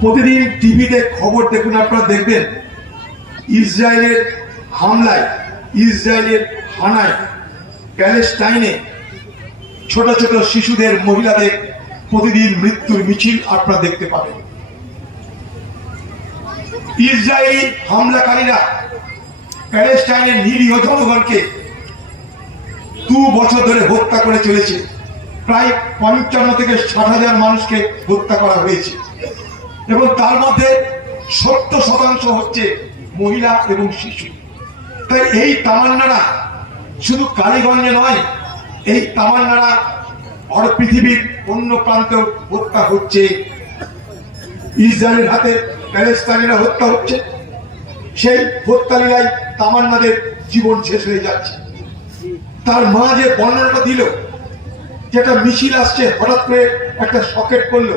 প্রতিদিন টিভিতে খবর দেখুন, আপনারা দেখবেন ইসরায়েলের হামলায়, ইসরায়েলের হানায়, প্যালেস্টাইনে ছোট ছোট শিশুদের, মহিলাদের প্রতিদিন মৃত্যুর মিছিল আপনারা দেখতে পাবেন। ইসরায়েলি হামলাকারীরা প্যালেস্টাইনের নিরীহ জনগণকে দু বছর ধরে হত্যা করে চলেছে। প্রায় পঞ্চান্ন থেকে ষাট হাজার মানুষকে হত্যা করা হয়েছে। এবং তার মধ্যে সত্তর শতাংশ হচ্ছে মহিলা এবং শিশু। তাই এই তামান্নারা শুধু কালীগঞ্জে নয়, এই তামান্নারা আর পৃথিবীর অন্য প্রান্তে হত্যা হচ্ছে। ইসরায়েলের হাতে প্যালেস্তানিরা হত্যা হচ্ছে। সেই হত্যালীলায় তামান্নাদের জীবন শেষ হয়ে যাচ্ছে। তার মা যে বর্ণনাটা দিল, যেটা মিছিল আসছে, হঠাৎ করে একটা সকেট করল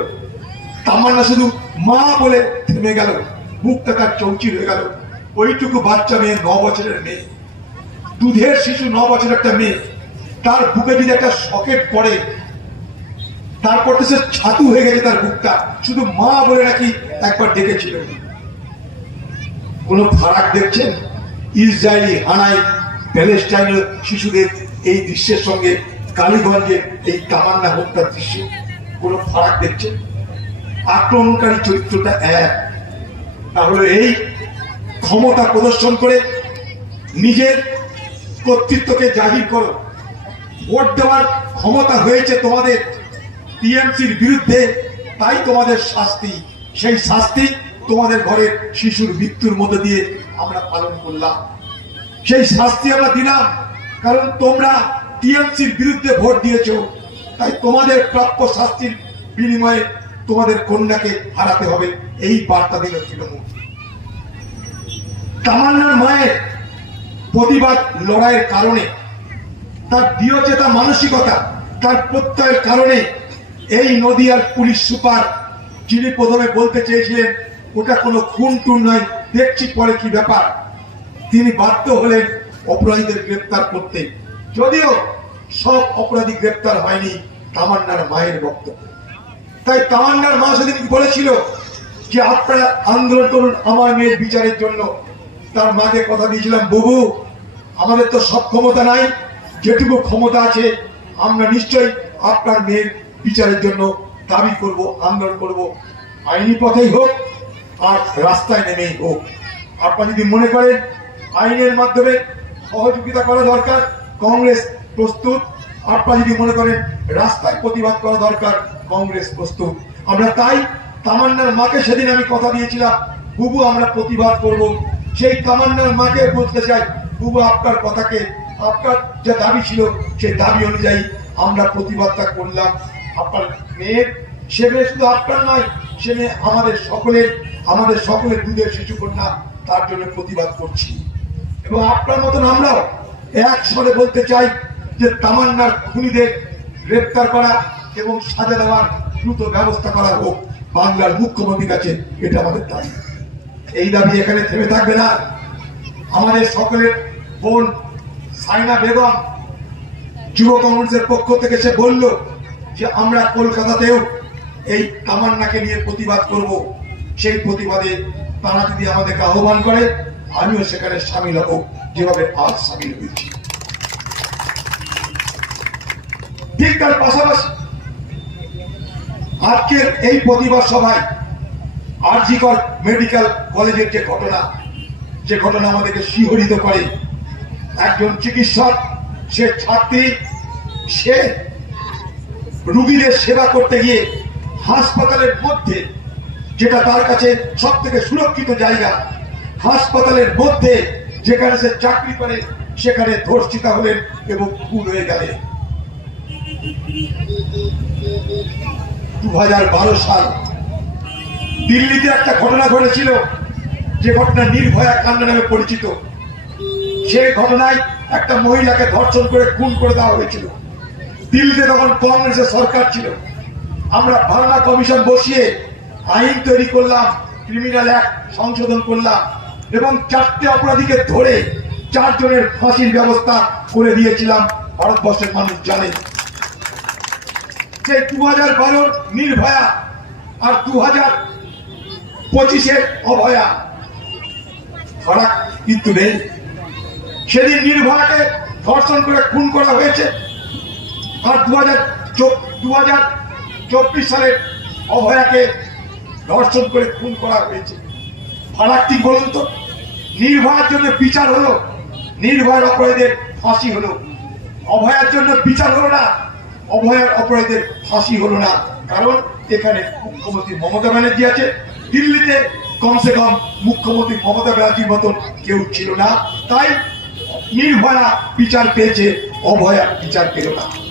তামান্না শুধু মা বলে থেমে গেল মুখটা তার চৌচির হয়ে গেল। ওইটুকু বাচ্চা মেয়ে ন বছরের মেয়ে। দুধের শিশু ন বছরের একটা মেয়ে। তার বুকে যদি একটা সকেট পড়ে, তারপর তো সে ছাতু হয়ে গেছে তার বুকটা। শুধু মা বলে নাকি একবার ডেকেছিল। কোন ফারাক দেখছেন? ইসরায়েলি হানায় প্যালেস্টাইনের শিশুদের এই দৃশ্যের সঙ্গে কালীগঞ্জের এই তামান্না হত্যার দৃশ্য। কোন ফারাক দেখছেন? আক্রমণকারী চরিত্রটা এক। তাহলে এই ক্ষমতা প্রদর্শন করে নিজের কর্তৃত্বকে জাহির করো। ভোট দেওয়ার ক্ষমতা হয়েছে তোমাদের টিএমসির বিরুদ্ধে, তাই তোমাদের শাস্তি। সেই শাস্তি তোমাদের ঘরের শিশুর মৃত্যুর মধ্যে দিয়ে আমরা পালন করলাম। সেই শাস্তি আমরা দিলাম, কারণ তোমরা টিএমসির বিরুদ্ধে ভোট দিয়েছ। তাই তোমাদের প্রাপ্য শাস্তির বিনিময়ে তোমাদের কন্যাকে হারাতে হবে। এই বার্তা দিল তৃণমূল। তামান্নার মায়ের প্রতিবাদ লড়াইয়ের কারণে, তার দৃঢ়চেতা মানসিকতা, তার প্রত্যয়ের কারণে এই নদিয়ার পুলিশ সুপার যিনি প্রথমে বলতে চেয়েছিলেন, ওটা কোনো খুন টুন নয়, দেখছি পরে কি ব্যাপার। তিনি বাধ্য হলেন অপরাধীদের গ্রেপ্তার করতে। যদিও সব অপরাধী গ্রেপ্তার হয়নি তামান্নার মায়ের বক্তব্য। তাই তামান্নার মা সেদিন বলেছিল যে আপনারা আন্দোলন করুন আমার মেয়ের বিচারের জন্য। তার মাকে কথা দিয়েছিলাম, বুবু, আমাদের তো সব ক্ষমতা নাই, যেটুকু ক্ষমতা আছে, আমরা নিশ্চয়ই আপনার মেয়ের বিচারের জন্য দাবি করব, আন্দোলন করব। আইনি পথেই হোক আর রাস্তায় নেমেই হোক। আপনারা যদি মনে করেন, আইনের মাধ্যমে সহযোগিতা করা দরকার, কংগ্রেস প্রস্তুত আপনারা যদি মনে করেন রাস্তায় প্রতিবাদ করা দরকার, কংগ্রেস প্রস্তুত। আমরা তাই তামান্নার মাকে সেদিন আমি কথা দিয়েছিলাম, বুবু, আমরা প্রতিবাদ করব। সেই তামান্নার মাকে বলতে চাই, বুবু, আপনার কথাকে, আপনার যে দাবি ছিল, সেই দাবি অনুযায়ী আমরা প্রতিবাদটা করলাম। আপনার মেয়ের সে মেয়ে শুধু আপনার নয়, সে মেয়ে আমাদের সকলের আমাদের সকলের দুধের শিশু কন্যা, তার জন্য প্রতিবাদ করছি। এবং আপনার মতন আমরাও এক স্বরে বলতে চাই যে তামান্নার খুনিদের গ্রেপ্তার করা এবং সাজা দেওয়ার দ্রুত ব্যবস্থা করা হোক, বাংলার মুখ্যমন্ত্রীর কাছে এটা আমাদের দাবি। এই দাবি এখানে থেমে থাকবে না। আমাদের সকলের বোন সাইনা বেগম, যুব কংগ্রেসের পক্ষ থেকে সে বলল যে আমরা কলকাতাতেও এই তামান্নাকে নিয়ে প্রতিবাদ করব। সেই প্রতিবাদে তারা যদি আমাদেরকে আহ্বান করে, আমিও সেখানে সামিল হব। যেভাবে আজ সামিল হয়েছি। ঠিক পাশাপাশি আজকের এই প্রতিবাদ সভায় আরজিকর মেডিকেল কলেজের যে ঘটনা যে ঘটনা আমাদেরকে শিহরিত করে, একজন চিকিৎসক, সে ছাত্রী, সে রুগীদের সেবা করতে গিয়ে হাসপাতালের মধ্যে, যেটা তার কাছে সব থেকে সুরক্ষিত জায়গা, হাসপাতালের মধ্যে যেখানে সে চাকরি করে, সেখানে ধর্ষিতা হলেন এবং খুন হয়ে গেলেন। দু সাল দিল্লিতে একটা ঘটনা ঘটেছিল, যে ঘটনা নির্ভয়া কাণ্ড নামে পরিচিত। সেই ঘটনায় একটা মহিলাকে ধর্ষণ করে খুন করে দেওয়া হয়েছিল। দিল্লিতে তখন কংগ্রেসের সরকার ছিল। আমরা ভারনা কমিশন বসিয়ে আইন তৈরি করলাম, ক্রিমিনাল অ্যাক্ট সংশোধন করলাম এবং চারটে অপরাধীকে ধরে চারজনের ফাঁসির ব্যবস্থা করে দিয়েছিলাম। ভারতবর্ষের মানুষ জানে যে দু হাজার বারোর নির্ভয়া আর দু হাজার পঁচিশের অভয়া। ফারাক কিন্তু নেই। সেদিন নির্ভয়াকে ধর্ষণ করে খুন করা হয়েছে। আর দু হাজার দু হাজার চব্বিশ সালে অভয়াকে ধর্ষণ করে খুন করা হয়েছে। ফারাক ফারাকটি বলুন তো? নির্ভয়ার জন্য বিচার হলো, নির্ভয়ের অপরাধীদের ফাঁসি হলো। অভয়ার জন্য বিচার হলো না। অভয়ার অপরাধীদের ফাঁসি হলো না। কারণ এখানে মুখ্যমন্ত্রী মমতা ব্যানার্জি আছে। দিল্লিতে কমসে কম মুখ্যমন্ত্রী মমতা ব্যানার্জির মতন কেউ ছিল না। তাই নির্ভয়া বিচার পেয়েছে, অভয়া বিচার পেল না।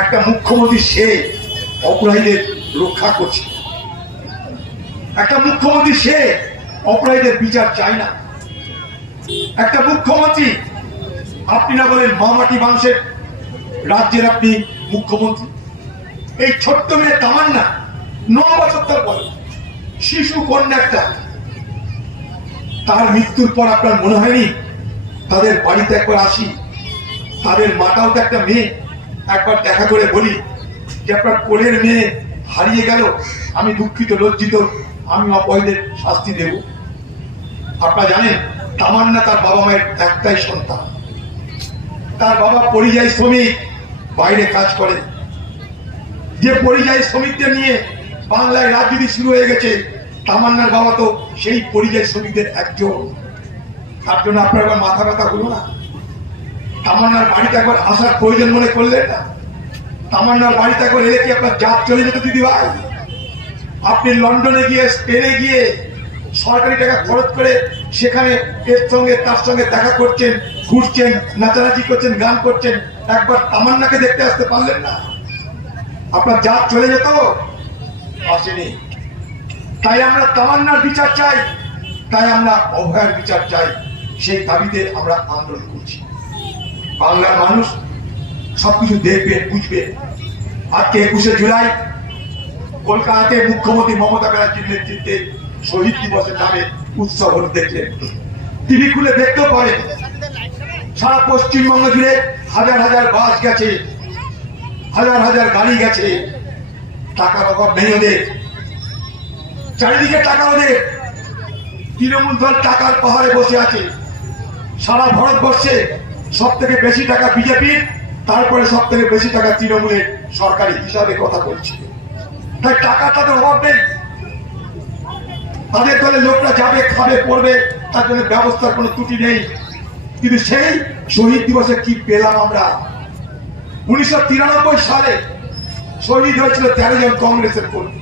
একটা মুখ্যমন্ত্রী সে অপরাধীদের রক্ষা করছে। একটা মুখ্যমন্ত্রী সে অপরাধীদের বিচার চায় না। একটা মুখ্যমন্ত্রী আপনি না বলেন মামাটি মানুষের রাজ্যের আপনি মুখ্যমন্ত্রী। এই ছোট্ট মেয়ে তামান্না, ন বছর তার বয়স। শিশু কন্যা একটা। তার মৃত্যুর পর আপনার মনে হয়নি? তাদের বাড়িতে একবার আসি। তাদের মাটাও তো একটা মেয়ে। একবার দেখা করে বলি যে আপনার কোলের মেয়ে হারিয়ে গেল। আমি দুঃখিত, লজ্জিত। আমি অপরাধীদের শাস্তি দেব। আপনারা জানেন, তামান্না তার বাবা মায়ের একটাই সন্তান। তার বাবা পরিযায়ী শ্রমিক, বাইরে কাজ করে। যে পরিযায়ী শ্রমিকদের নিয়ে বাংলায় রাজনীতি শুরু হয়ে গেছে, তামান্নার বাবা তো সেই পরিযায়ী শ্রমিকদের একজন। তার জন্য আপনার আবার মাথা ব্যথা হলো না? তামান্নার বাড়িতে একবার আসার প্রয়োজন মনে করলেন না? তামান্নার বাড়িতে একবার এলে কি আপনার জাত চলে যেত, দিদি ভাই? আপনি লন্ডনে গিয়ে, স্পেনে গিয়ে সরকারি টাকা খরচ করে সেখানে এর সঙ্গে তার সঙ্গে দেখা করছেন ঘুরছেন, নাচানাচি করছেন, গান করছেন, একবার তামান্নাকে দেখতে আসতে পারলেন না। আপনার জাত চলে যেত? আসেনি। তাই আমরা তামান্নার বিচার চাই, তাই আমরা অভয়ের বিচার চাই। সেই দাবিতে আমরা আন্দোলন করছি। বাংলার মানুষ সবকিছু দেখবে, বুঝবে। আজকে একুশে জুলাই, কলকাতাতে মুখ্যমন্ত্রী মমতা ব্যানার্জির নেতৃত্বে শহীদ দিবসের নামে উৎসব হল দেখলেন। টিভি খুলে দেখতেও পারেন। সারা পশ্চিমবঙ্গ জুড়ে হাজার হাজার বাস গেছে, হাজার হাজার গাড়ি গেছে। টাকার অভাব নেই ওদের। চারিদিকে টাকা ওদের। তৃণমূল দল টাকার পাহাড়ে বসে আছে। সারা ভারতবর্ষে সব থেকে বেশি টাকা বিজেপির, তারপরে সব থেকে বেশি টাকা তৃণমূলের সরকারি হিসাবে কথা বলছে। তাই টাকা তাদের অভাব নেই। তাদের দলে লোকরা যাবে, খাবে, পড়বে, তার জন্য ব্যবস্থার কোনো ত্রুটি নেই। কিন্তু সেই শহীদ দিবসে কি পেলাম আমরা? উনিশশো তিরানব্বই সালে শহীদ হয়েছিল তেরো জন কংগ্রেসের কর্মী।